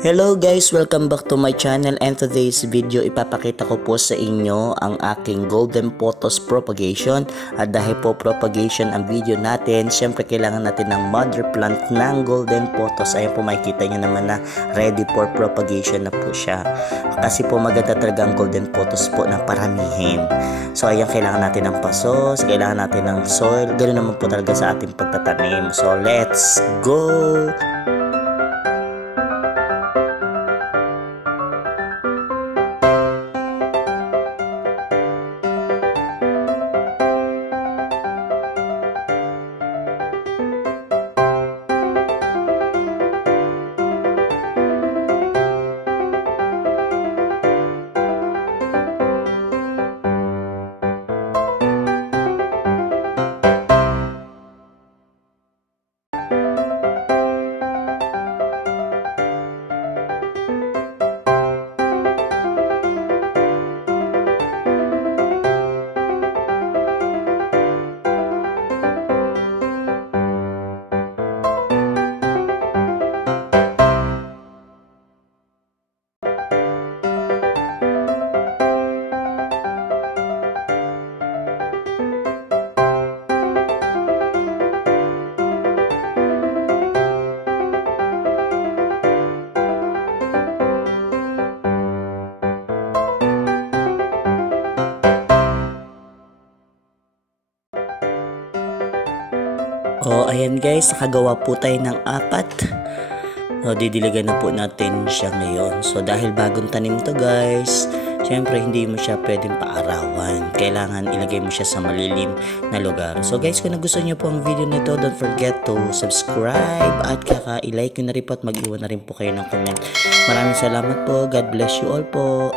Hello guys, welcome back to my channel, and today's video ipapakita ko po sa inyo ang aking golden pothos propagation. At dahil po propagation ang video natin, syempre kailangan natin ng mother plant ng golden pothos. Ayan po, makikita nyo naman na ready for propagation na po siya. Kasi po maganda talaga ang golden pothos po na paramihin. So ayan, kailangan natin ng pasos, kailangan natin ng soil. Ganoon naman po talaga sa ating pagtatanim. So let's go! Ayan guys, nakagawa po tayo ng 4. Didiligan na po natin siya ngayon. So dahil bagong tanim to guys, syempre hindi mo siya pwedeng paarawan. Kailangan ilagay mo siya sa malilim na lugar. So guys, kung nagustuhan nyo po ang video nito, don't forget to subscribe at i-like nyo na rin po at mag-iwan na rin po kayo ng comment. Maraming salamat po. God bless you all po.